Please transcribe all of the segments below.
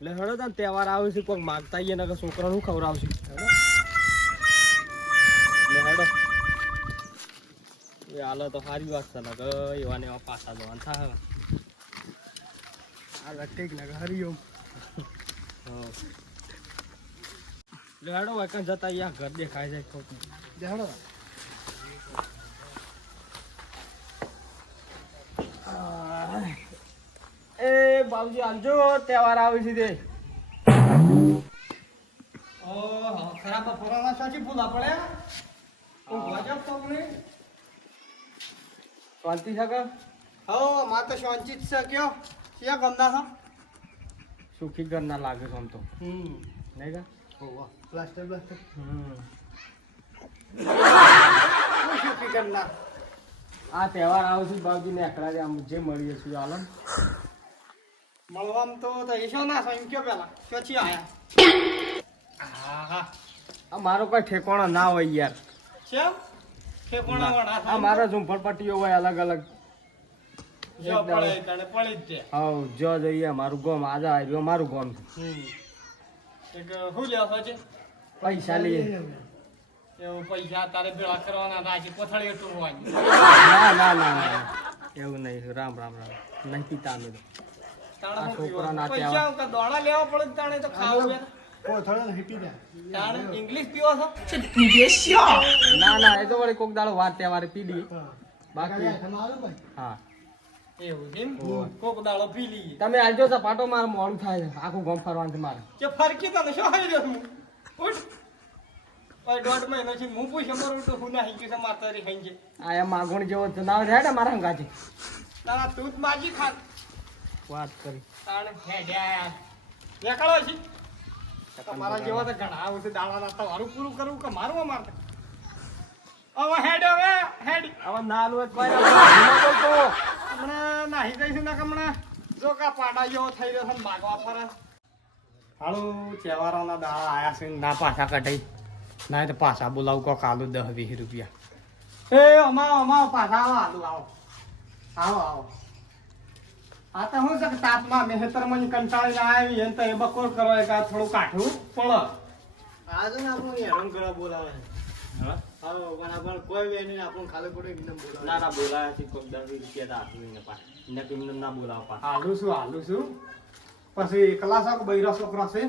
એટલે હેડો તાર તહેવાર આવે છે કોઈક માગતા આવીએ ને છોકરાનું ખવડાવશું એટલે હેડો એ હાલો તો સારી વાત છે ને કે એવા ને એવા પાછા જવાન થાય આ ઠીક ને હરિઓમ એટલે હેડો વાયકા જતા અહીંયા ઘર દેખાય જાય કોક દેખાડો એ બાબુજી આલજો તહેવાર આવે છે તે ઓહો ખરાબ ફોરાના સાચી ભૂલા પડે ગજબ તમને શાંતિ છે કે હો માં તો શાંતિ જ છે કયો ક્યાં ગમના છો સુખી ઘર ના લાગે છે આમ તો નહીં કે ઓહો પ્લાસ્ટર પ્લાસ્ટર હમ શું ફિકરના આ તહેવાર આવે છે બાબુજી ને એકલા આમ જે મળીએ છીએ આલમ મળવામ તો એસો ના છો એમ કયો પેલા ક્યાંથી આયા હા હા આ મારો કોઈ ઠેકાણો ના હોય યાર કેમ ઠેકોણા વાળા આ મારા ઝુંપડપટ્ટીઓ હોય અલગ અલગ જો પડે તને પડી જ છે હા જો જઈએ મારું ગામ આજે આવ્યું મારું ગામ એક શું લેવા છે પૈસા લઈએ એવું પૈસા તારે ભેળા કરવાના રાખી કોથળીઓ ટૂંકવાની ના ના ના ના. એવું નહીં રામ રામ રામ નહીં પીતા અમે તો આ છોકરાના પૈસા કે દોણા લેવા પડે ને તાણે તો ખાવું યાર કોથળો નહીં પીધા તાણે ઇંગ્લિશ પીવો છો ના ના એ તો વળી કોક દાડો વાર તહેવારે પી લઈએ બાકી હા એવું છે એમ કોક દાડો પી લઈએ તમે આવજો સપાટો મારે મોડું થાય છે આખું ગામ ફરવાનું છે મારે કે ફરકી તને શું આવી રહ્યો હું ઉઠ ઓય દોઢ મહિનો છે હું પૂછે મારું તો હું નહીં કે માર તારી ખાઈ છે આ એમ માગણ જેવો ના થાય ને મારા હંગાથી તારા તું જ માજી ખા વાત કરી તાણે હેડ્યા નીકળો છે તમારા જેવા તો ઘણા આવશે દાડાના તમારું પૂરું કરવું કે મારું મારતા હવે હેડ હવે હેડ હવે ના લો કોઈ ના બોલતો હમણાં નાહી જઈશું ને હમણાં જો કા પાડા જેવો થઈ રહ્યો છે ને માગવા ફરે હાલો તહેવારોના દાડા આયા છે ને ના પાછા કઢાઈ ના તો પાછા બોલાવું કોક આલુ 10-20 રૂપિયા એ અમા પાછા આવો આવો આવો આ તો હું છે કે તાપમાં મેહતરમાં કંટાળીને આવી એને તો એ બકોર કરો એક આ થોડું કાઠું પડે આજે ને આપણું હેરાન કરવા બોલાવે હા હા પણ આપણે કોઈ વેની ને આપણું ખાલી પડે એકદમ બોલાવે ના ના બોલાયા છે કોક 10 રૂપિયા તો આપી ને પાછ ને કેમ ના બોલાવ પાછ હાલું છું પછી એકલા છો કે બૈરા છોકરા છે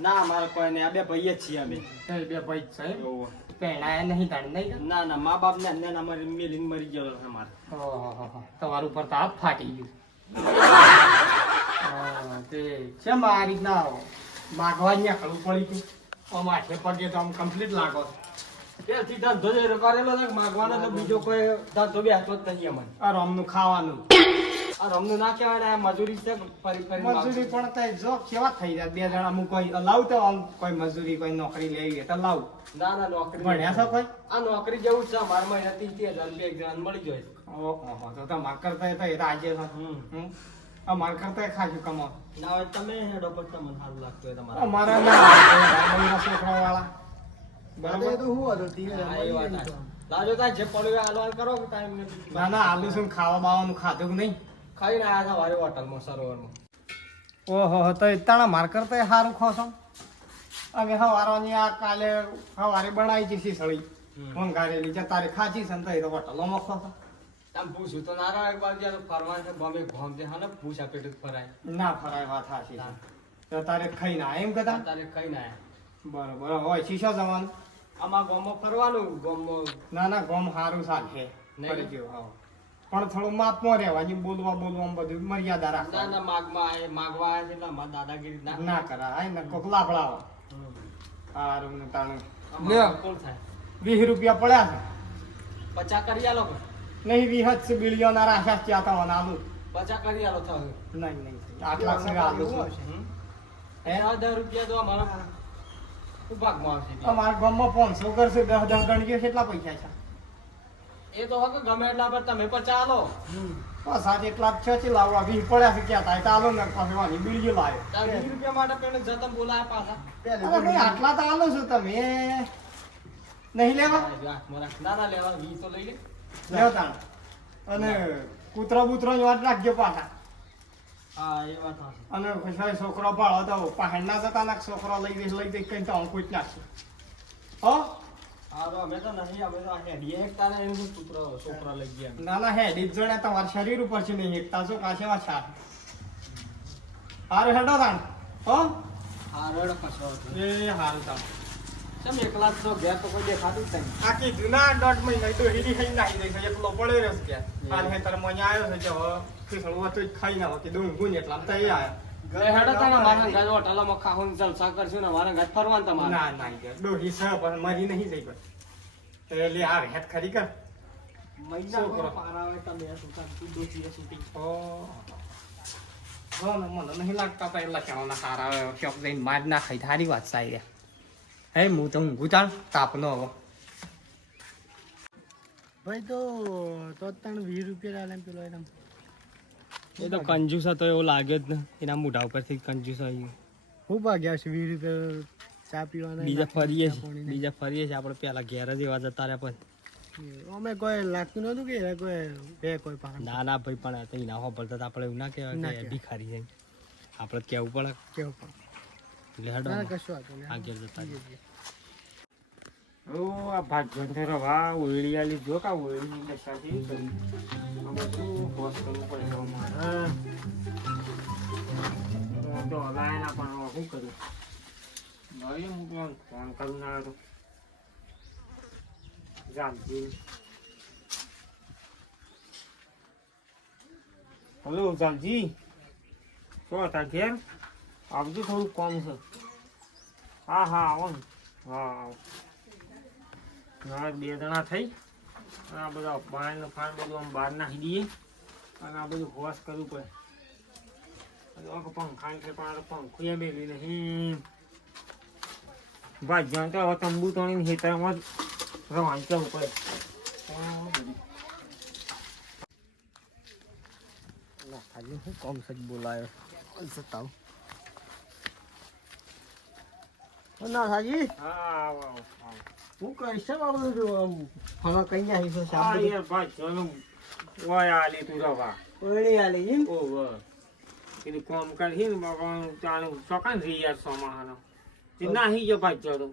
ના અમારે કોઈ નહીં આ બે ભાઈ જ છીએ અમે એ બે ભાઈ જ છે ઓહો. પહેણાયા નહીં તાણ નહીં ના ના મા બાપ ને અન્ય અમારે મેલીને મરી ગયો છે અમારે ઓહો તમારું ઉપર તો હાથ ફાટી ગયું તે કેમ આ રીતના માગવા નીકળવું પડી તું આમ આઠે પગે તો આમ કમ્પ્લીટ લાગો ત્યાંથી ધંધો જ કરેલો છે માગવાનો તો બીજો કોઈ ધંધો બી હાથો જ નહીં અમારે આ રમનું ખાવાનું આ રમનું ના કહેવાય ને આ મજૂરી છે ફરી ફરી મજૂરી પણ તો જો કેવા થઈ જાય બે જણા હું કોઈ લાવ તો આમ કોઈ મજૂરી કોઈ નોકરી લેવી તો લાવ ના ના નોકરી ભણ્યા છો કોઈ આ નોકરી જેવું જ છે અમારા મહિના 30,000 રૂપિયા એક જણાને મળી જાય ઓહો તો તમાર કરતા તો એ રાજ્ય છે અમાર કરતા ખાસું કમાવ ના હોય તમે હેડો પર તમને સારું લાગતું હોય તમારે અમારા ના છોકરા વાળા બરાબર બરાબર તો હું હતો હા, એ વાત આ. લાજો તાર જે પડ્યું હોય હાલવાન કરો કે ટાઈમ નથી ના ના આલુ શું ખાવા બાવાનું ખાધું કે નહીં ખાઈને આયા હતા વારે હોટલમાં સરોવરમાં ઓહો તો તાણા માર કરતા સારું ખોશો અને હવારોની આ કાલે હવારે બનાવી છે સળી વંગારેલી છે તારે ખાચી છે ને તો એ તો હોટલોમાં ખોશો તમે પૂછ્યું તો ના રહે એક બાજુ આ તો ફરવાનું છે ગમે ગોમ છે હા ને પૂછા પેટ જ ફરાય ના ફરાય વાત હાચી છે તો તારે ખાઈને આયા એમ કહેતા તારે ખાઈને આયા બરોબર હોય શીશો જવાનું આમાં ગોમમાં ફરવાનું ગોમમાં ના ના ગોમ સારું સાચે નહીં? કરી ગયો હા પણ થોડું માપમાં રહેવાનું બોલવા બધું મર્યાદા ના રાખવાની ના માગવા આયા છે એટલે અમારે દાદાગીરી ના ના કરાય ને કોક લાફડાવો હારું ને તાણું અમારે કોણ થાય 20 રૂપિયા પડ્યા છે 50 કરી આલો કે? નહીં 20 છે બિલિયનર આશા ચાતા હોના આલુ 50 કરી આલો થાવ નહીં 8 લાખ છે આલુ છે હે 10 રૂપિયા તો અમારા શું ભાગમાં આવશે અમારા ગામમાં 500 કરશે 10 ગણજો કેટલા પૈસા છે એ તો હવે ગમે એટલા પર તમે 50 આલો બસ આજે એટલા જ છે લાવવા 20 પડ્યા છે ક્યાં થાય ચાલો ને પછી વાની બિલિયો લાવ્યો તાર 20 રૂપિયા માટે પેલે જતન બોલાયા પાછા અરે ભાઈ આટલા તો આલો છો તમે નહીં લેવા ના ના લેવા 20 તો લઈ લે લેવ તાણ અને કૂતરો બૂતરો ની વાત રાખજો પાછા હા એ વાત સાચી. અને પછી છોકરો ભાળો તો પહાડના જતા ના છોકરો લઈ દે કઈ તો અંકુચ નાખશે હો. હારું અમે તો નહીં, અમે તો આ હેડીએ એકતા ને એમ છોકરા લઈ ગયા. ના ના હે દીપ જણે તમારા શરીર ઉપર છે નહીં એકતા છો કાશે વાત સાર હારું હેડો તાણ હો. હારું હેડો કશો વાંધો નહીં. એ હારું તાણ ચમ એકલા જ છો, ઘેર તો કોઈ દેખાતું જ નહીં. આ કીધું ના 1.5 મહિના તો હીરી ખાઈ નાખી દઈશ એકલો પડે રહ્યો છે ક્યાં હાલ હે તાર મને આવ્યો છે કે હવે ખીસડું હતું જ ખાઈ ના કે દઉં ગુણ એટલા તો એ આવ્યા એ હેડો તમે મારા ઘર હોટલમાં ખાવું ને જલસા કરશું ને મારા ઘર ફરવાનું તમારે. ના ના યાર દોઢી છે પણ મારી નહીં જઈ પર એટલે આ હેત ખરી કર મહિના છોકરો. પારા આવે તમે સુતા દોચી શૂટિંગ. ઓ હા મને નહીં લાગતા તા એટલા ચાવના સારા આવે શોપ જઈને માર ના ખાઈ થારી વાત સાઈ હે હું તો ઊંઘું ચાલ તાપનો હવે ભાઈ તો તને 20 રૂપિયા આલે પેલો એમ એ તો કંજૂસ હતો એવું લાગ્યો જ ને, એના મોઢા ઉપરથી કંજૂસ આવી. હું ભાગ્યા છે 20 રૂપિયા ચા પીવાના બીજા ફરીએ છીએ આપણે પેલા ઘેર જ એવા જતા રહ્યા પછી. અમે કોઈ લાગતું નતું કે એને કોઈ બે કોઈ પાસ ના ના ભાઈ પણ તો એના હોપરતા તો આપણે એવું ના ના કહેવાય કે કહેવાય. ભિખારી છે આપણે કેવું પડે. કેવું પણ એટલે હેડો ના કશું વાંધો નહીં. આગળ જતા રહીએ. ઓ આ ભાગ્ય તો રવા ઓળી આલી જો કા ઓળી દશાથી કરી આ બધું પોસ્ટ કરવું પડે તો મારે તો હલાયના પણ શું કરું ભાઈ હું ફોન કરું ના તો જામજી હલો જામજી શું હતા ઘેર આવજો થોડું કોમ છે. હા હા આવો ને હા આવો ના 2 જણા થઈ અને આ બધા પાણી ફાણ બધું આમ બહાર નાખી દઈએ અને આ બધું વોશ કરવું પડે. પંખા એટલે પણ પંખું મેળવી નહીં ભાજ્યા તો હવે તંબુ તોડીને ખેતરમાં જ રવાની જવું પડે. આજે હું કોમ સજ બોલાયો સતાવ. ના સાજી હા આવો આવો આવો. હું કહીશ બાબુ ફોન કઈ ના આવીશ હા સાહેબ યાર ભાજ્યાનું વાય આલી તું રવા ઓળી આલી એમ ઓહો કીધું કોમ કરી ને બાબા તારું ચોકાન રહી યાર સોમાહાનો તે નાહી ગયો ભાજ્યો તો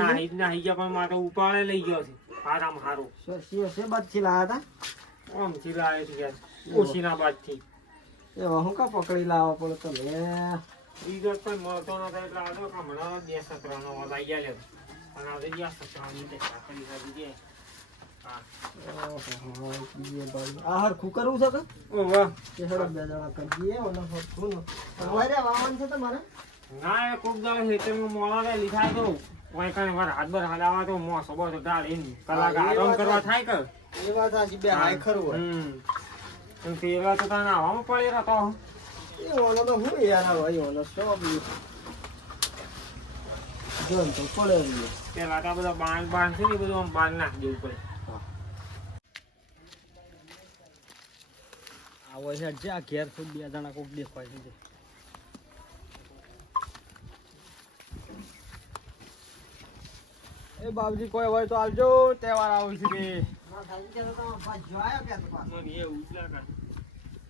નાહી ગયા પણ મારે ઉપાડે લઈ ગયો છે આરામ હારું સે બાદ થી લાયા આમ ચીલાય છે યાર ઓછીના બાદથી હતા એ હું કા પકડી લાવવા પડે તમે બીજો કોઈ મળતો નતો એટલે આવતો કે હમણાં 2 સત્રનો વલાઈ ગયા છે અને આજે 2 સત્રની તે સાકરી કરી દે. હા આ હરખું કરવું છે કે ઓ વાહ એ થોડા 2 જણા કરી દઈએ ઓનો હરખું નો વારે વાવન છે તમારે ના એ કોક દાડે ખેતરમાં મોળા લીધા તો કોઈ કઈ વાર હાથ બર હલાવા તો મોસો બધો ડાળીને કલાક આરામ કરવા થાય કે એ વાત સાચી બે હાય ખરું હોય અને પેલા તો તને આવામાં પડી રહ્યો એ ઓનો તો હું યાર આ ભાઈ ઓનો સબ જોન તો પડે રહ્યો પેલા તો આ બધા બાંધ છે ને એ બધું આમ બહાર નાખી દેવું પડે. આવો છે જે આ ઘેર તો 2 જણા કોક દેખાય છે. એ બાબજી કોઈ હોય તો આવજો, તહેવાર આવે છે રે. મને એવું જ લાગે.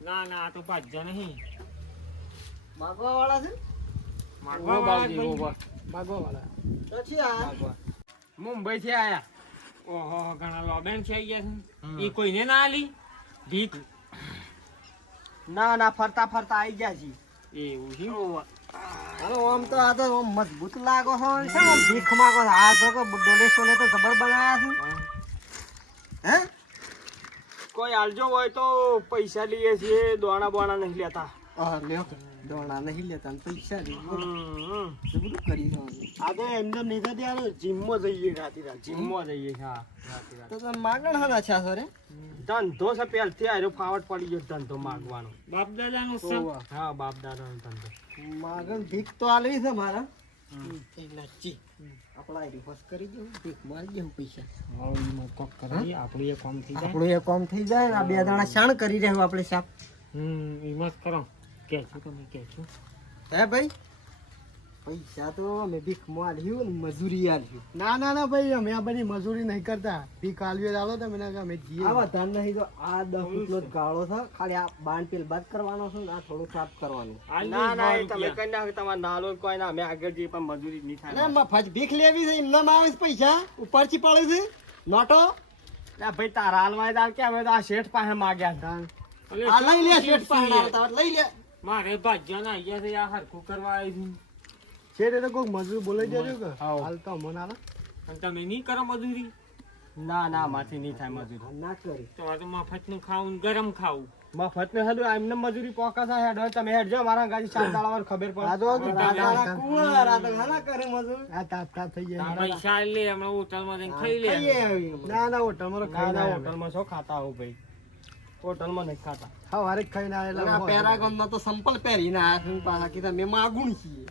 ના ના આ તો ભાજ્યા નહીં માગવા વાળા છે માગવા બાબજી વાળા જ ઓવા ભાગવા વાળા પછી આ ભાગવા. મુંબઈ થી આયા. ઓહો ઘણા લોબેન છે ગયા છે હમ. એ કોઈને ના આલી ભીખ ના ના ફરતા ફરતા આવી ગયા છે એવું છે. અરે આમ તો આ તો આમ મજબૂત લાગો છો છે આમ ભીખ માગો છો. આ તો ડોલે સોલે તો જબર બનાયા છે હે કોઈ આલજો હોય તો પૈસા લઈએ છીએ, દોણા બોણા નહીં લેતા. હા લ્યો દોણા નહીં લેતા ને પૈસા નહીં હમ. બધું કરી દેવાનું. આ તો એમને નહીં થતી આ જીમમાં જઈએ રાતે રાતે જીમમાં જઈએ છીએ, હા રાતે રાતે. તો તમે માગણ હા છે સરે ધંધો છે પહેલથી આર્યો ફાવટ પડી ગયો ધંધો માગવાનો. બાપ દાદાનું છે. હા બાપ દાદાનો ધંધો. માગણ ભીખ તો આલવી છે મારા લચ્છી આપણા રિવર્સ કરી દઉં ભીખ મારી દઉં પૈસા આપણું એ કામ થઈ જાય. આપણું એ કામ થઈ જાય ને આ 2 દાણા શાણ કરી રહ્યું આપણે સાપ એમાં જ કરો કે છો તમે કે છો હે ભાઈ પૈસા તો અમે ભીખમાં આલ્યું ને મજૂરી આલ્યું. ના ભાઈ અમે આ બધી મજૂરી નહીં કરતા ભીખ આલવી ચાલો તમે ને અમે જીએ આ વધારે નહીં તો આ 10 ફૂટનો જ ગાળો છે, ખાલી આ બાણ પેલ બાદ કરવાનો છે ને આ થોડું સાફ કરવાનું. ના એ તમે કઈ નાખો તમારે નાલો કોઈ ના અમે આગળ જઈએ પણ મજૂરી નહીં થાય. અરે મફત ભીખ લેવી છે એમનામ આવે છે પૈસા ઉપરથી પડે છે નોટો. ના ભાઈ તારા હાલમાં તાર કે અમે તો આ શેઠ પાસે માગ્યા હતા. આ લઈ લે શેઠ પાસે આવતા લઈ લે. મારે ભાજ્યા ના અહીંયા છે આ હરખું કરવા આવી છું. શેઠ એટલે કોઈક મજૂર બોલાઈ દેજો કે હાવ. હાલ તો મને આલે. અને તમે નહીં કરો મજૂરી? ના માથી નહીં થાય મજૂરી. ના કરી તો આ તો મફત નું ખાવું ગરમ ખાવું. મફત ને હેડું એમને મજૂરી પોકા થાય હેડો તમે હેડજો મારા ગાડી શાંતાળા ખબર પડે. આ તો તારા કુંવર આ તો ઘણા કરે મજૂર. આ તાપ થઈ જાય. પૈસા લે હમણાં હોટલમાં જઈને ખાઈ લે. ખાઈએ આવી. ના હોટલ માં ખાઈ ના હોટલમાં શું ખાતા આવું ભાઈ? હોટલમાં નહીં ખાતા. હા વારે ખાઈને અને આ આવેલા પેરાગોન ના તો સંપલ પહેરીને આયા છે પાછા કીધા મેં માગુણ છીએ.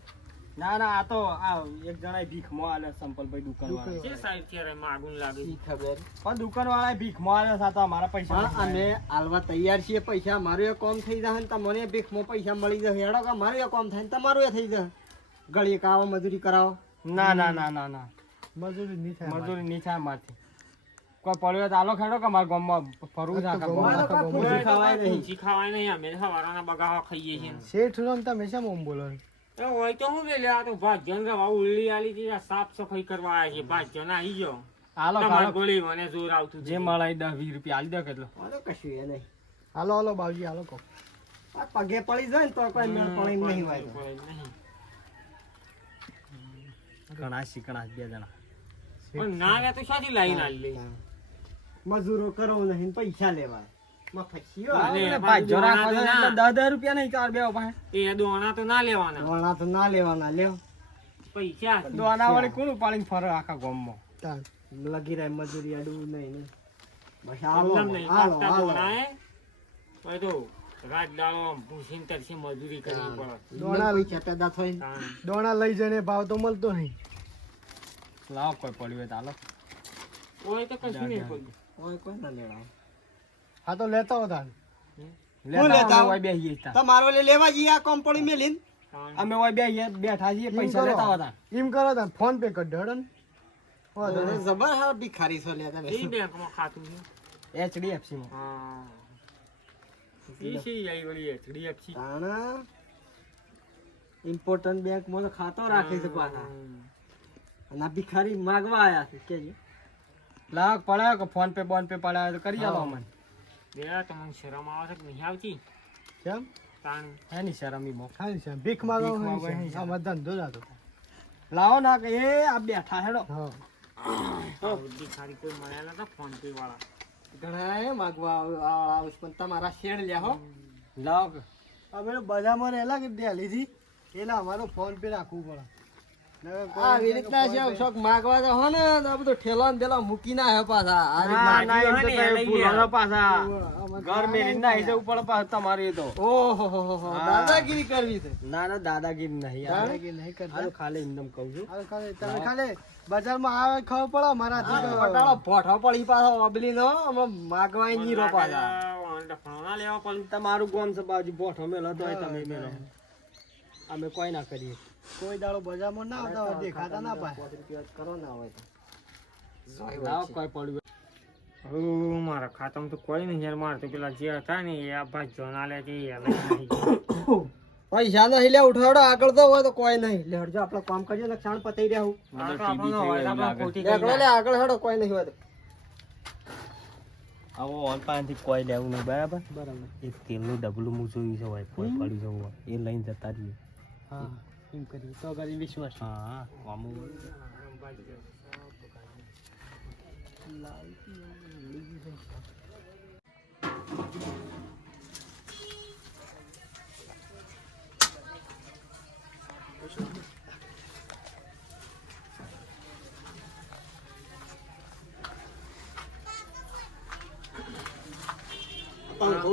ના આ તો આ એક જણા ભીખમાં આલે સંપલ ભાઈ દુકાન વાળા. છે સાહેબ ત્યારે માગું લાગે. ઈ ખબર. પણ દુકાન વાળા ભીખમાં આલે સાતો અમારા પૈસા પણ અમે આલવા તૈયાર છીએ પૈસા. મારું એ કામ થઈ જાય ને તમને ભીખમાં પૈસા મળી જશે. હેડો કે મારું એ કામ થાય ને તમારું એ થઈ જશે. ગળી કાવો મજૂરી કરાવો. ના મજૂરી નહીં થાય. મજૂરી નહીં થાય મારથી. કોઈ પડ્યો તો આલો ખેડો કે મારા ગામમાં ફરવું છે આખા ગામમાં. ભૂસી ખવાય નહીં. ભૂસી ખવાય નહીં. અમે સવારના બગાવા ખાઈએ છીએ. શેઠ નો તમે શેમ ઓમ બોલો? એ હોય તો હું લે આ તો ભાજ્યન રવા ઉલ્લી આલી હતી સાફ સફાઈ કરવા આવ્યા છે. ભાજ્યન આવી ગયો. તમારી ગોળી મને જોર આવતું જે મળે 10-20 રૂપિયા આલી દો કેટલો. હાલો કશું એ નહીં. હાલો બાવજી હાલો કહો. આ પગે પડી જાય ને તો કોઈ મેળ પડી નહીં હોય. ઘણા શીકણા બે જણા પણ ના લે તો શાથી લાઈન આલી લે. મજૂરો કરો નહીં ને પૈસા લેવાય. મફતિયો. અરે ભાજ્યો રાખો તો 10 રૂપિયા નહીં ચાર બે પાસે. એ દોણા તો ના લેવાના. વણા તો ના લેવાના લ્યો. પૈસા દોણા વળી કોણ પાડીને ફરે આખા ગામમાં. તાન. લગી રહે મજૂરી અડવું નહીં ને. બસ પ્રોબ્લેમ નહીં. હાલો કાપતા હાલો. દોણા હે તો તો રાત દાડો આમ ભૂસીને તરસી મજૂરી કરવી પડે. દોણા વિશે પેદા થઈ. તાણ. દોણા લઈ જઈને ભાવ તો મળતો નહીં. લાવ કોઈ પડ્યું હોય તો હાલો. ઓય તો કશું નહીં પડ્યું. ઓય કોઈ ના લેવા. હા તો લેતા હો તાન. લેતા આવો? હોય બેહીએ તા. તમારો લેવા જઈએ આ કંપની મેલીન. તાણ. અમે હોય બેહીએ બેઠા છીએ પૈસા લેતા હતા. એમ કરો તાન ફોન પે કરી દેડો ને. જબર હા ભિખારી છો લે તમે. કઈ બેંકમાં ખાતું છે? HDFC માં. હા. ઈ છે આઈ વળી HDFC. તાણા ઇમ્પોર્ટન્ટ બેંક માં તો ખાતો રાખે છે પાછા. અને આ ભિખારી માગવા આયા છે કેજો. લાખ પડ્યા કે ફોન પે બોન પે પડ્યા તો કરી આલો અમને. બેડા તમને શરમ આવે છે કે નહીં આવતી? કેમ? તાણ એની શરમ ઈ મો. ખાઈ છે ભીખ માંગો ભીખ માંગો છે. છે. આ બધા ધંધો જાતો. લાવો ના કે એ આ બેઠા હેડો. હા. ભિખારી કોઈ મળ્યા નતા ફોન પે વાળા. ઘણા એ માગવા આવે છે પણ તમારા શેડ લ્યા હો. લાવો કે અમે તો બજારમાં રહેલા કે દિલ્હીથી એટલે અમારો ફોન પે રાખવું પડે. નકર કોઈ આવી રીતના છે શોખ માગવા તો હો ને આ બધું ઠેલો ને પેલા મૂકી ના હે પાછા. આ ના રીતના. ના એમ તો તમે ભૂલાનો પાછા અમારે ઘર મેલી ના હિસે ઉપર પાછા તમારી એ તો. ઓહો હો હો હો. દાદાગીરી કરવી છે. ના દાદાગીરી નહીં યાર. દાદાગીરી નહીં કરતા. આ તો ખાલી એમ કહું છું. હાલ ખાલી તમે ખાલી બજારમાં આવે ખબર પડે આ મારાથી તો વટાળો ભોઠો પડી પાછો ઓબલી નો અમે માગવાય નહીં રો પાછા. ફોના લેવા પણ તમારું ગામ છે બાજુ બોઠો મેલો તો તમે મેલો. અમે કોઈ ના કરીએ. કોઈ દાડો બજારમાં ના આવતા હોય દેખાતા ના પાય. 5 રૂપિયા કરો ના હોય તો. લાવો કોઈ પડ્યું. મારા ખાતામાં તો કોઈ નહીં યાર. મારે તો પેલા જે હતા ને એ આ ભાઈ જોના લે છે પૈસા નહીં લે ઉઠાડો આગળ તો હોય તો કોઈ નહીં લેડજો આપણે કામ કરીએ ને ક્ષણ પતાઈ રહ્યા લે આગળ હેડો કોઈ નહીં હોય તો. આવો ઓનપાથી કોઈ લેવું નહીં. બરાબર એક તેલનું ડબલું હું જોયું છે હોય કોઈ પડી જવું હોય એ લઈને જતા રહીએ. હા એમ કરી તો કરી વિશ્વાસ. હા અમુક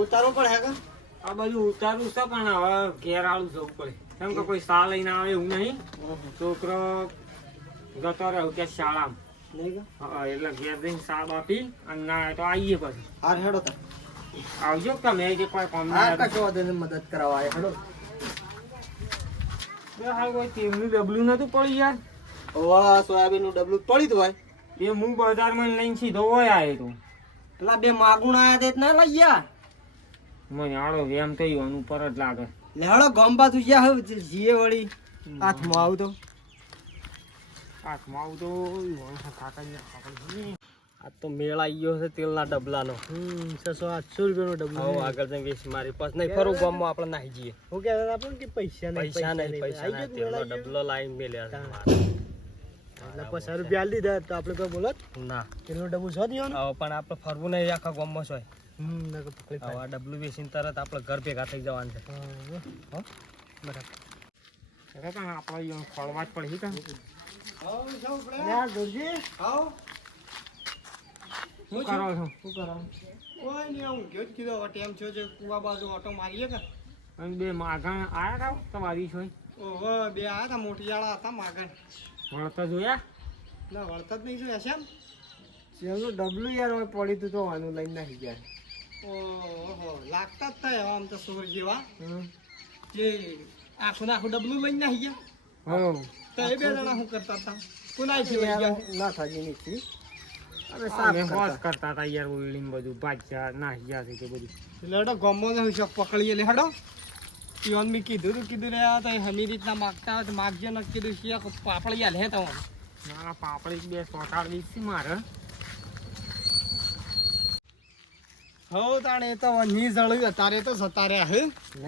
ઉતારવું પડે હે આ બધું ઉતારવું છે પણ હવે ઘેર આવું જવું પડે. કેમ કે કોઈ સા લઈને આવે એવું નહીં. છોકરો જતો રહ્યો કે શાળામાં. નહીં હા એટલે ઘેર જઈને સાબ આપી અને ના તો આવીએ પછી. હાર હેડો તા. આવજો તમે જે કોઈ કામ હા ના કશો વાંધો નહીં મદદ કરાવવા હેડો. એ હાલ કોઈ તેલનું ડબલું નતું પડ્યું યાર. ઓવા સોયાબીન નું ડબલું પડ્યું તું ભાઈ. એ હું બજારમાં લઈને સીધો હોય આયો તો. પેલા બે માગુણ આયા તે ના લઈ ગયા. મને આડો વેમ થઈ ગયો ઉપર જ લાગે. લેહડો ગમ પાછું જ્યાં હવે જીએ વળી હાથમાં આવું તો. હાથમાં આવું તો કાકાજી આપણે આ તો મેળ આવી ગયો છે તેલના ડબલાનો. 600-800 રૂપિયાનો ડબલો. હવે આગળ જઈને વેચ મારી પાસે નહીં ફરું ગામમાં આપણે નાહી જઈએ. હું કહેતા આપણે કે પૈસા નહીં તેલનો ડબલો લાઈન મેલ્યા એટલે 50 રૂપિયા આલી દીધા તો આપણે કોઈ બોલત ના. તેલનો ડબ્બો છો દીવાનો. હવે પણ આપણે ફરવું નહીં આખા ગામમાં છો. હવે આ ડબલું વેચીને તરત આપણે ઘર ભેગા થઈ જવાનું છે. બરાબર આપણે ફળવા જ પડી કા. શું કરો છો? કોઈ નહીં, હું ગયો જ કીધો ટેમ છો છે કુવા બાજુ ઓટો મારીએ કે. અને બે માગણ આયા હતા તમારી છો ઓહો, બે આયા હતા મોટિયાળા હતા માગણ. વળતા જોયા? ના વળતા જ નહીં જોયા છે એમ. તેલનું ડબલું યાર હવે પડ્યું તું તો આનું લઈને નાખી ગયા. ઓહો, લાગતા જ થાય આમ તો સોર જેવા. જે આખું ને આખું ડબલું લઈને નાખી ગયા. હો તો એ બે જણા શું કરતા હતા? કુનાઈ થી લઈ ગયા? ના થાજી નથી. અમે હોશ કરતા હતા યાર ઉલ્લીન બધું ભાજ્યા નાહ્યા છે કે બધું. લેડો ગમો ને હું પકડીએ લે હડો. ઈવન મેં કીધું રે તો હમી રીતના માગતા હોય તો માગજો ને કીધું કે પાપડી આલે તો ના પાપડી બે સોટાડવી છે મારે. હો તાણે તો ની જળ્યું અત્યારે તો જતા રહ્યા હે.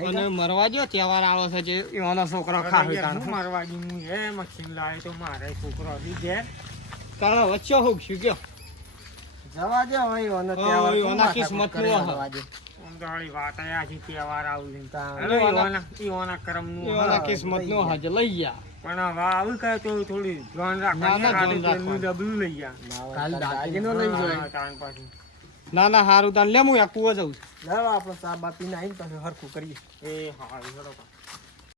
અને મરવા જો તહેવાર આવો છે જે એવાનો છોકરો ખાવે હું મારવા ગયું હે મશીન લાવે તો મારે છોકરો હજી ઘેર. તારા વચ્ચે હોગ શું કયો જવા દે હવે એવાનો તહેવાર એના કિસ્મત નું જવા દે. ઊંધાળી વાત આયા છે તહેવાર આવું એવાના- ઈવાના કરમ નું એના કિસ્મત નું હજ લઈ ગયા. પણ હવે આવું કહે તો થોડી ધ્યાન ના, ના, ધ્યાન રાખવાનું રાખવાનું. ડબલું લઈ ગયા. કાલ દાગીનો લઈ જાય. તાણ પાછું ના ના હારું તાન લે હું આ કુવા જઉં છું. લાવો આપણે ચા બા પીને આવીને પછી હરખું કરીએ. એ હા હેડો.